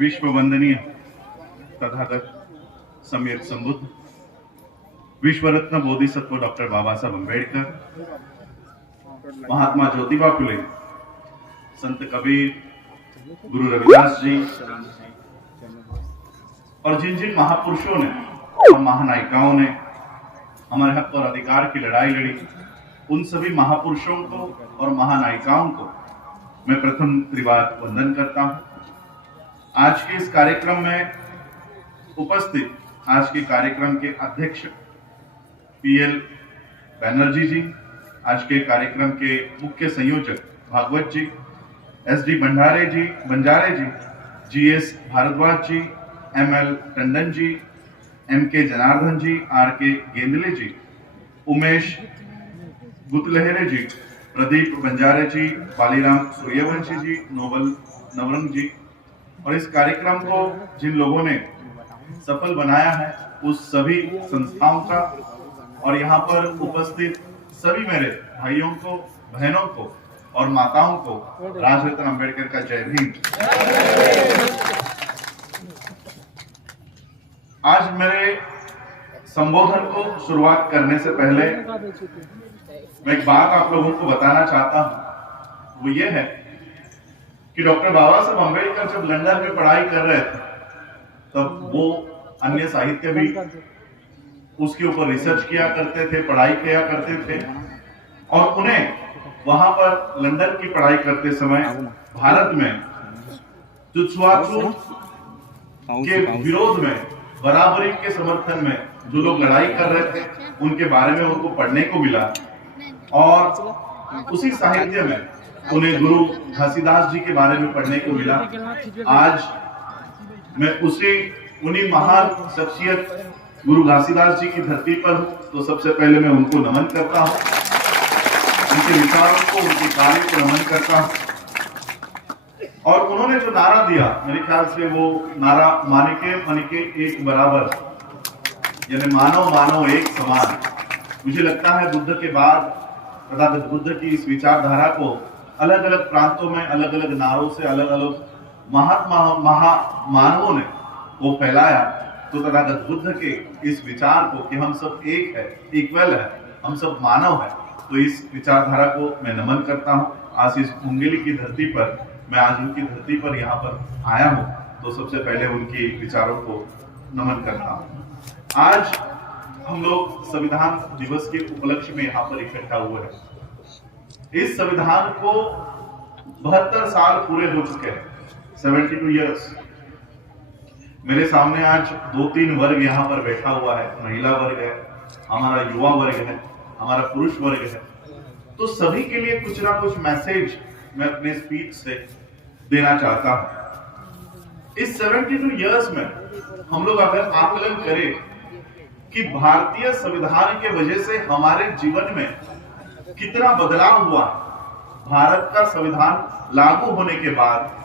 विश्व वंदनीय तथागत सम्यक संबुद्ध विश्व रत्न बोधिसत्व डॉक्टर बाबा साहब अम्बेडकर, महात्मा ज्योतिबा फुले, संत कबीर, गुरु रविदास जी और जिन जिन महापुरुषों ने और महानायिकाओं ने हमारे हक और अधिकार की लड़ाई लड़ी, उन सभी महापुरुषों को और महानायिकाओं को मैं प्रथम त्रिवार वंदन करता हूं। आज के इस कार्यक्रम में उपस्थित आज के कार्यक्रम के अध्यक्ष पीएल बैनर्जी जी, आज के कार्यक्रम के मुख्य संयोजक भागवत जी, एसडी बंजारे जी, जीएस भारद्वाज जी, एमएल टंडन जी, एमके जनार्दन जी, आरके गेंदले जी, उमेश गुतलहरे जी, प्रदीप बंजारे जी, बालीराम सूर्यवंशी जी, नोबल नवरंग जी, और इस कार्यक्रम को जिन लोगों ने सफल बनाया है उस सभी संस्थाओं का और यहाँ पर उपस्थित सभी मेरे भाइयों को, बहनों को और माताओं को राजरत्न अंबेडकर का जय भीम। आज मेरे संबोधन को शुरुआत करने से पहले मैं एक बात आप लोगों को बताना चाहता हूं, वो ये है कि डॉक्टर बाबा साहब अम्बेडकर जब लंदन में पढ़ाई कर रहे थे तब वो अन्य साहित्य भी उसके ऊपर रिसर्च किया करते थे, पढ़ाई किया करते थे, और उन्हें वहां पर लंदन की पढ़ाई करते समय भारत में जो छुआछूत के विरोध में, बराबरी के समर्थन में जो लोग लड़ाई कर रहे थे उनके बारे में उनको पढ़ने को मिला, और उसी साहित्य में उन्हें गुरु घासीदास जी के बारे में पढ़ने को मिला। आज मैं उन्हीं महान शख्सियत गुरु घासीदास जी की धरती पर हूं, तो सबसे पहले मैं उनको नमन करता हूं, उनके विचारों को, उनके कार्य को नमन करता हूं। और उन्होंने जो नारा दिया, मेरे ख्याल से वो नारा मानिके मनिके एक बराबर, यानी मानव मानव एक समान। मुझे लगता है बुद्ध के बाद तथागत बुद्ध की इस विचारधारा को अलग अलग प्रांतों में अलग अलग नारों से अलग अलग मानवों ने वो फैलाया, तो तथागत बुद्ध के इस विचार को कि हम सब एक है, इक्वल है, हम सब मानव है, तो इस विचारधारा को मैं नमन करता हूं। आज इस मुंगेली की धरती पर, मैं आज उनकी धरती पर यहाँ पर आया हूं, तो सबसे पहले उनकी विचारों को नमन करता हूं। आज हम लोग संविधान दिवस के उपलक्ष्य में यहाँ पर इकट्ठा हुए हैं। इस संविधान को 72 साल पूरे हो चुके हैं, 72 इयर्स। मेरे सामने आज 2-3 वर्ग यहाँ पर बैठा हुआ है, महिला वर्ग है, हमारा युवा वर्ग है, हमारा पुरुष वर्ग है, तो सभी के लिए कुछ ना कुछ मैसेज मैं अपने स्पीच से देना चाहता हूं। इस 72 इयर्स में हम लोग अगर आकलन करें कि भारतीय संविधान के वजह से हमारे जीवन में कितना बदलाव हुआ, भारत का संविधान लागू होने के बाद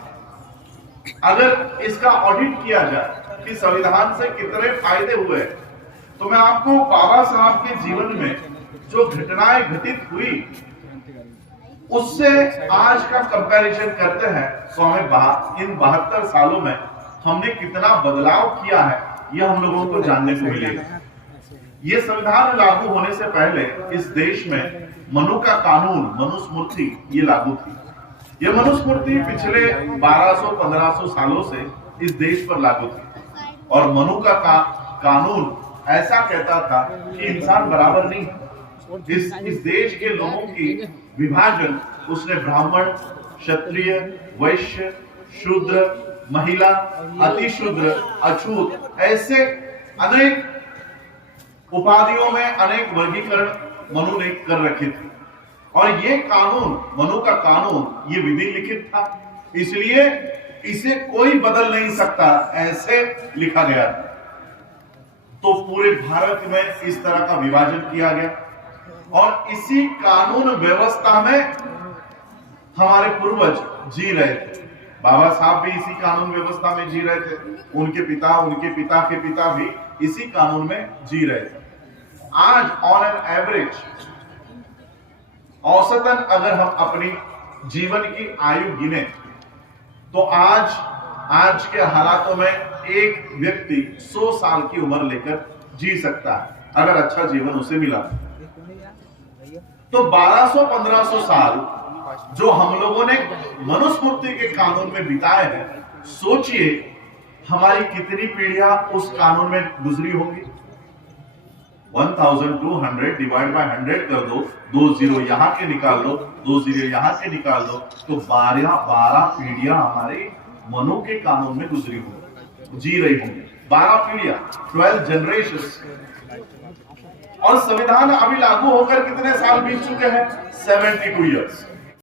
अगर इसका ऑडिट किया जाए कि संविधान से कितने फायदे हुए, तो मैं आपको बाबा साहब के जीवन में जो घटनाएं घटित हुई उससे आज का कंपैरिजन करते हैं, तो हमें इन 72 सालों में हमने कितना बदलाव किया है, यह हम लोगों को जानने को मिलेगा। ये संविधान लागू होने से पहले इस देश में मनु का कानून, मनुस्मृति, ये लागू थी। ये मनुस्मृति पिछले 1200-1500 सालों से इस देश पर लागू थी, और मनु का कानून ऐसा कहता था कि इंसान बराबर नहीं है। इस देश के लोगों की विभाजन उसने ब्राह्मण, क्षत्रिय, वैश्य, शूद्र, महिला, अतिशूद्र, अछूत, ऐसे अनेक उपाधियों में अनेक वर्गीकरण मनु ने कर रखे थे। और ये कानून, मनु का कानून, ये विधि लिखित था, इसलिए इसे कोई बदल नहीं सकता, ऐसे लिखा गया था। तो पूरे भारत में इस तरह का विभाजन किया गया, और इसी कानून व्यवस्था में हमारे पूर्वज जी रहे थे। बाबा साहब भी इसी कानून व्यवस्था में जी रहे थे, उनके पिता, उनके पिता के पिता भी इसी कानून में जी रहे थे। आज ऑन एन एवरेज, औसतन अगर हम अपनी जीवन की आयु गिने, तो आज आज के हालातों में एक व्यक्ति 100 साल की उम्र लेकर जी सकता है अगर अच्छा जीवन उसे मिला। तो 1200-1500 साल जो हम लोगों ने मनुस्मृति के कानून में बिताए हैं, सोचिए हमारी कितनी पीढ़ियां उस कानून में गुजरी होंगी। 1200 डिवाइड बाय 100 कर दो, 2 जीरो यहां के निकाल दो, 2 जीरो यहां के निकाल दो, तो 12 पीढ़ियां हमारे मनु के कानून में गुजरी होंगी, जी रही होंगी। 12 पीढ़ियां, 12 जनरेशंस। और संविधान अभी लागू होकर कितने साल बीत चुके हैं? 72 ईयर्स।